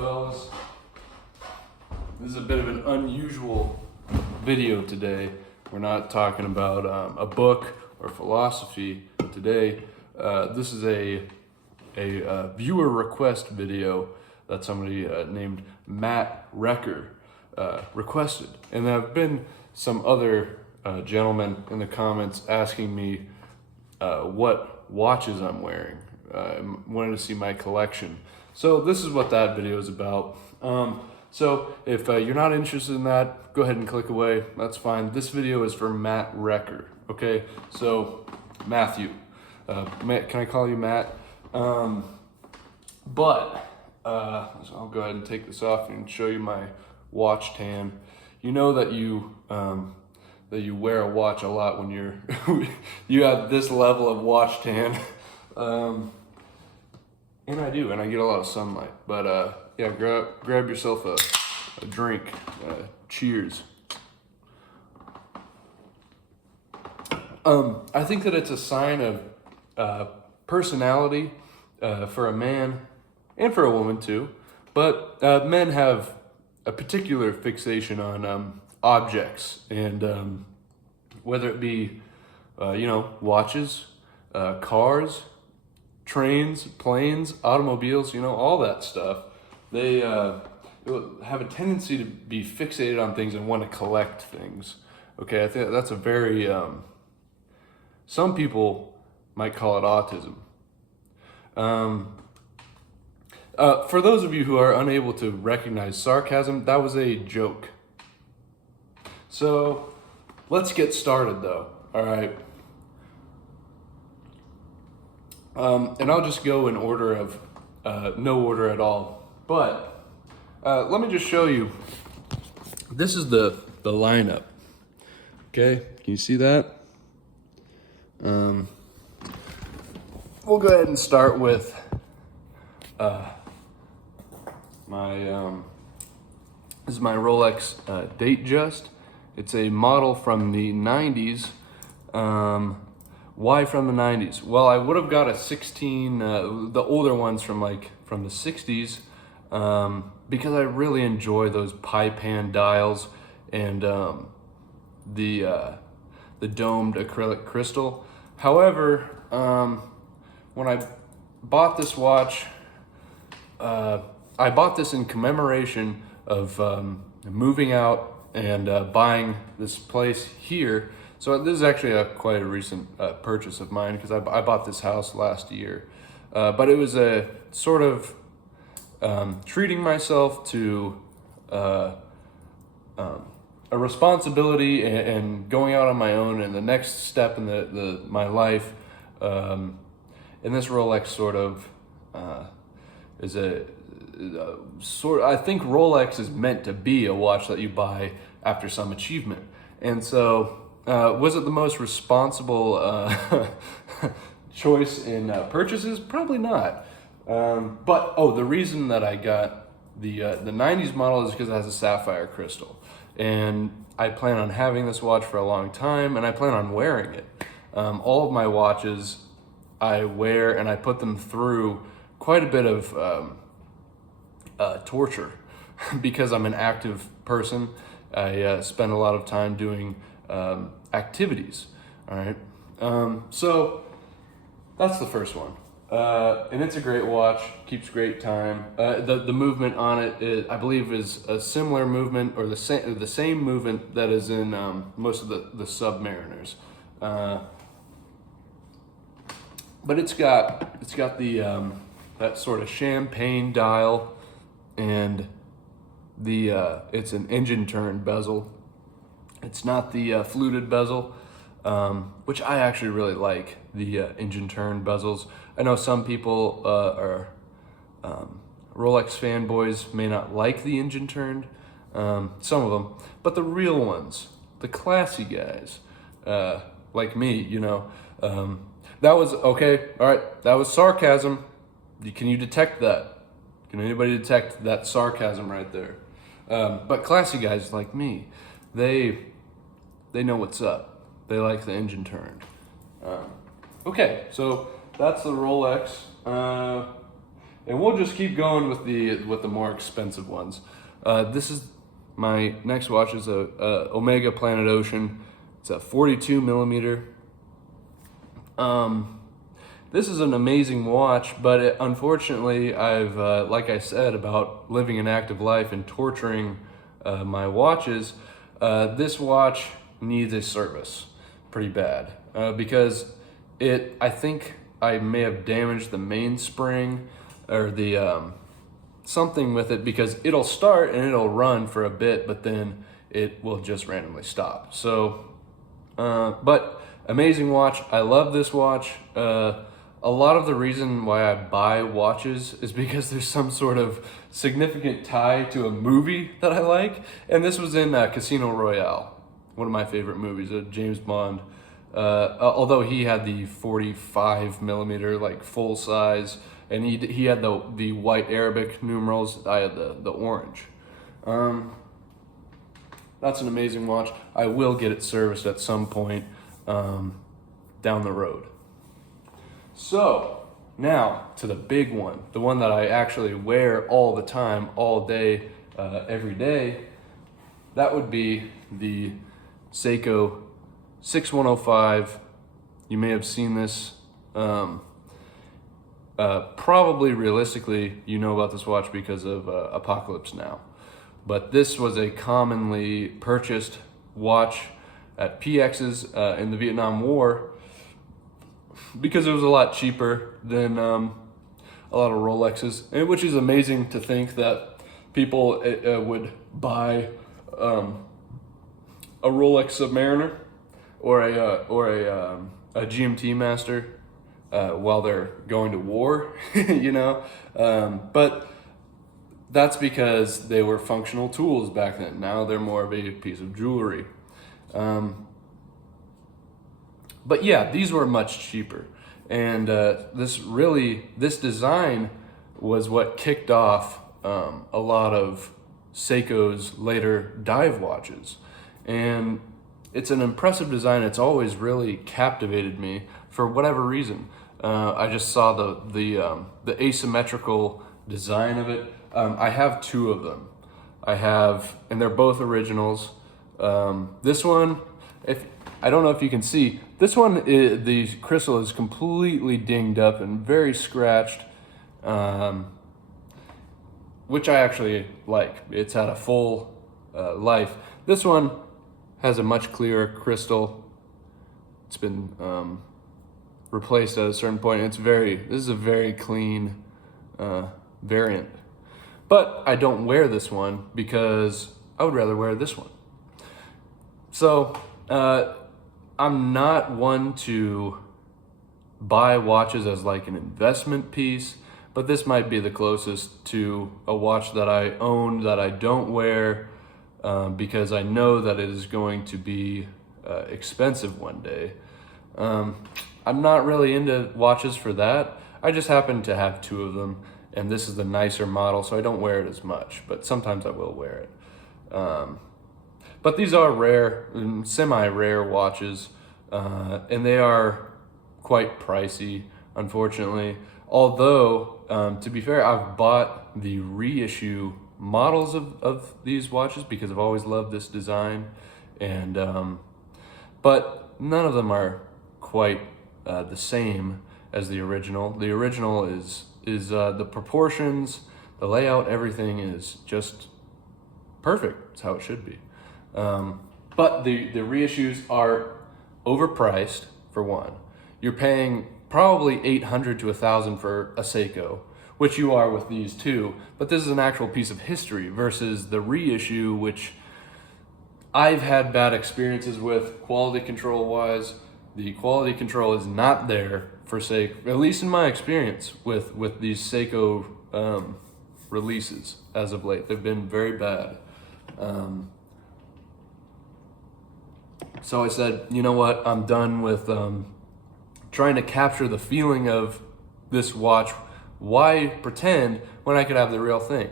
fellas. This is a bit of an unusual video today. We're not talking about a book or philosophy today. This is a viewer request video that somebody named Matt Recker requested. And there have been some other gentlemen in the comments asking me what watches I'm wearing. Wanted to see my collection. So this is what that video is about. So if you're not interested in that, go ahead and click away. That's fine. This video is for Matt Recker. Okay, so Matthew. Matt, can I call you Matt? So I'll go ahead and take this off and show you my watch tan. You know that you wear a watch a lot when you're you have this level of watch tan. And I do, and I get a lot of sunlight. But yeah, grab yourself a drink. Cheers. I think that it's a sign of personality for a man and for a woman too. But men have a particular fixation on objects, and whether it be watches, cars, trains, planes, automobiles, all that stuff. They have a tendency to be fixated on things and want to collect things. Okay, I think that's a very, some people might call it autism. For those of you who are unable to recognize sarcasm, that was a joke. So let's get started though, all right? And I'll just go in order of no order at all. But let me just show you. This is the lineup. Okay, can you see that? We'll go ahead and start with this is my Rolex Datejust. It's a model from the 90s. Why from the 90s? Well, I would have got a 16, the older ones from the 60s, because I really enjoy those pie pan dials and the domed acrylic crystal. However, when I bought this watch, I bought this in commemoration of moving out and buying this place here. So this is actually quite a recent purchase of mine, because I bought this house last year. But it was a sort of treating myself to a responsibility and going out on my own, and the next step in my life. And this Rolex sort of is I think Rolex is meant to be a watch that you buy after some achievement. And so was it the most responsible choice in purchases? Probably not. But the reason that I got the 90s model is because it has a sapphire crystal. And I plan on having this watch for a long time, and I plan on wearing it. All of my watches I wear, and I put them through quite a bit of torture because I'm an active person. I spend a lot of time doing activities. All right. So that's the first one. And it's a great watch, keeps great time. The movement on it, I believe, is a similar movement, or the same movement that is in most of the Submariners. But it's got the that sort of champagne dial, and it's an engine turn bezel. It's not the fluted bezel, which I actually really like, the engine turn bezels. I know some people are Rolex fanboys, may not like the engine turned, some of them, but the real ones, the classy guys, like me, that was, okay, all right, that was sarcasm. Can you detect that? Can anybody detect that sarcasm right there? But classy guys like me, they know what's up. They like the engine turned. Okay, so that's the Rolex. And we'll just keep going with the more expensive ones. This is my next watch is a Omega Planet Ocean. It's a 42 millimeter. This is an amazing watch, but unfortunately, I've like I said about living an active life and torturing my watches. This watch needs a service pretty bad because I think I may have damaged the mainspring or the something with it, because it'll start and it'll run for a bit, but then it will just randomly stop. So, but amazing watch. I love this watch. A lot of the reason why I buy watches is because there's some sort of significant tie to a movie that I like, and this was in Casino Royale, one of my favorite movies, James Bond. Although he had the 45 millimeter, like full size, and he had the white Arabic numerals. I had the orange. That's an amazing watch. I will get it serviced at some point down the road. So now to the big one, the one that I actually wear all the time, all day, every day. That would be the Seiko 6105. You may have seen this. Probably realistically, you know about this watch because of Apocalypse Now. But this was a commonly purchased watch at PX's in the Vietnam War because it was a lot cheaper than a lot of Rolexes, and which is amazing to think that people would buy a Rolex Submariner or a GMT Master while they're going to war, you know. But that's because they were functional tools back then. Now they're more of a piece of jewelry. But yeah, these were much cheaper. And this design was what kicked off a lot of Seiko's later dive watches. And it's an impressive design. It's always really captivated me for whatever reason. I just saw the asymmetrical design of it. I have two of them. And they're both originals. This one, I don't know if you can see, this one, the crystal is completely dinged up and very scratched, which I actually like. It's had a full life. This one has a much clearer crystal. It's been replaced at a certain point. This is a very clean variant. But I don't wear this one because I would rather wear this one. So I'm not one to buy watches as like an investment piece, but this might be the closest to a watch that I own that I don't wear because I know that it is going to be expensive one day. I'm not really into watches for that. I just happen to have two of them, and this is the nicer model, so I don't wear it as much, but sometimes I will wear it. But these are rare, semi-rare watches, and they are quite pricey, unfortunately. Although, to be fair, I've bought the reissue models of these watches because I've always loved this design, and but none of them are quite the same as the original. The original is the proportions, the layout, everything is just perfect. It's how it should be. But the reissues are overpriced, for one. You're paying probably $800 to $1,000 for a Seiko, which you are with these too, but this is an actual piece of history versus the reissue, which I've had bad experiences with quality control wise. The quality control is not there for Seiko, at least in my experience with these Seiko releases as of late. They've been very bad. So I said, you know what, I'm done with trying to capture the feeling of this watch. Why pretend when I could have the real thing?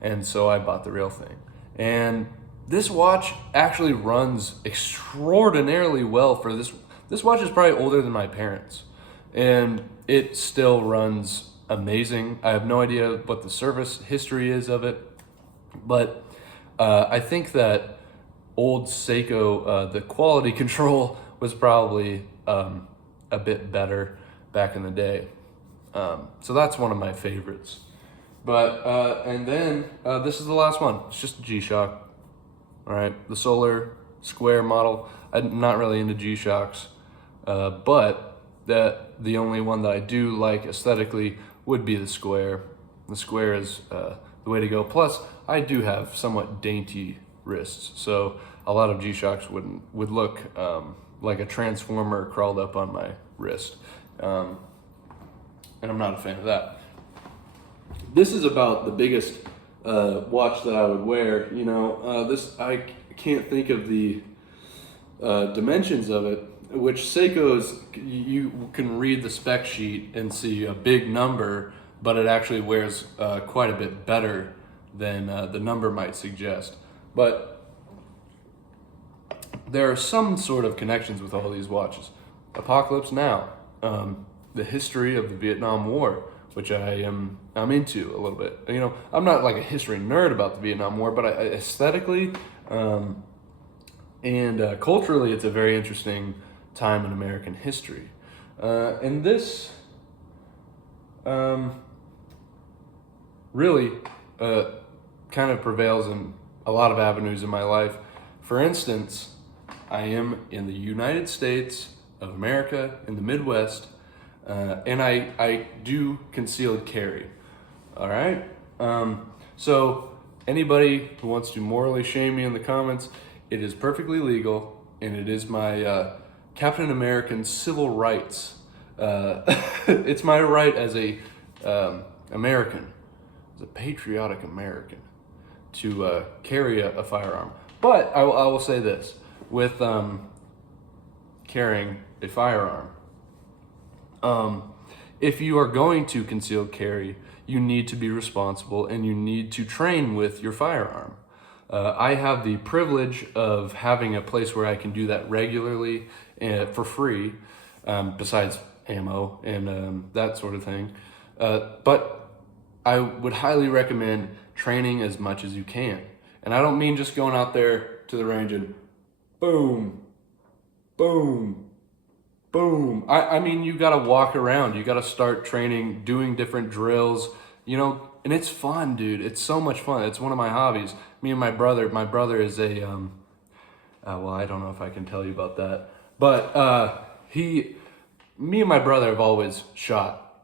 And so I bought the real thing. And this watch actually runs extraordinarily well for this. This watch is probably older than my parents, and it still runs amazing. I have no idea what the service history is of it, but I think that old Seiko, the quality control was probably a bit better back in the day. So that's one of my favorites. But, and then this is the last one. It's just a G-Shock. All right, the Solar Square model. I'm not really into G-Shocks, but the only one that I do like aesthetically would be the Square. The Square is the way to go. Plus, I do have somewhat dainty wrists, so a lot of G-Shocks would look like a transformer crawled up on my wrist, and I'm not a fan of that. This is about the biggest watch that I would wear. You know, this, I can't think of the dimensions of it, which Seiko's, you can read the spec sheet and see a big number, but it actually wears quite a bit better than the number might suggest. But there are some sort of connections with all these watches. Apocalypse Now, the history of the Vietnam War, which I'm into a little bit. You know, I'm not like a history nerd about the Vietnam War, but aesthetically and culturally, it's a very interesting time in American history. And this really kind of prevails in a lot of avenues in my life. For instance, I am in the United States of America, in the Midwest, and I do concealed carry. All right? So anybody who wants to morally shame me in the comments, it is perfectly legal, and it is my Captain American civil rights. It's my right as a American, as a patriotic American, to carry a firearm. But I will say this, with carrying a firearm, if you are going to conceal carry, you need to be responsible and you need to train with your firearm. I have the privilege of having a place where I can do that regularly for free, besides ammo and that sort of thing. But I would highly recommend training as much as you can. And I don't mean just going out there to the range and boom, boom, boom. I mean, you gotta walk around. You gotta start training, doing different drills, you know, and it's fun, dude. It's so much fun. It's one of my hobbies. Me and my brother is a, well, I don't know if I can tell you about that, but me and my brother have always shot.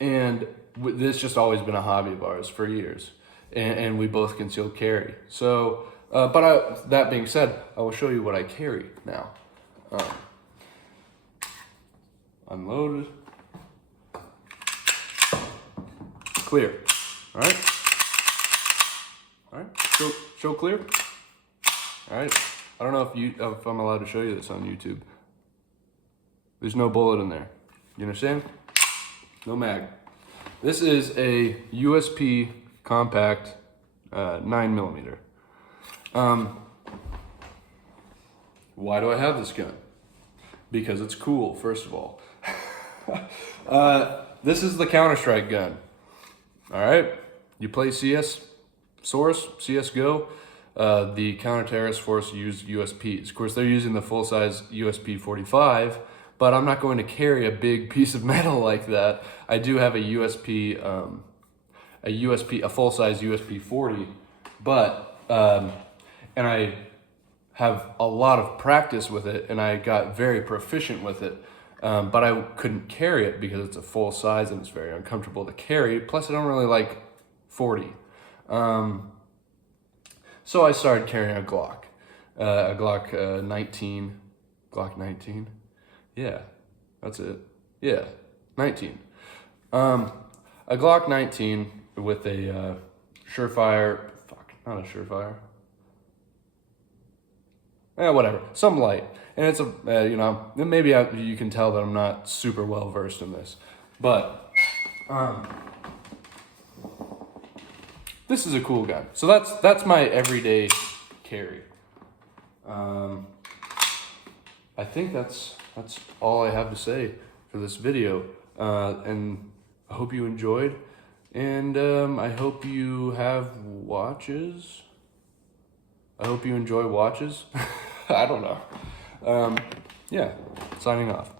And this just always been a hobby of ours for years. And we both concealed carry. So, that being said, I will show you what I carry now. Unloaded. Clear. All right. All right. Show clear. All right. I don't know if I'm allowed to show you this on YouTube. There's no bullet in there. You understand? No mag. This is a USP compact 9mm. Why do I have this gun? Because it's cool, first of all. This is the Counter-Strike gun. All right, you play CSGO. The counter-terrorist force used USPs. Of course, they're using the full-size USP 45, but I'm not going to carry a big piece of metal like that. I do have a USP, a full-size USP 40, but and I have a lot of practice with it, and I got very proficient with it. But I couldn't carry it because it's a full size and it's very uncomfortable to carry. Plus, I don't really like 40. So I started carrying a Glock 19. Glock 19? Yeah, that's it. Yeah, 19. A Glock 19 with a Surefire, not a Surefire. Whatever, some light. And it's a, you know, maybe you can tell that I'm not super well versed in this, but this is a cool gun. So that's my everyday carry. I think that's all I have to say for this video. And I hope you enjoyed. And I hope you have watches. I hope you enjoy watches. I don't know. Yeah, signing off.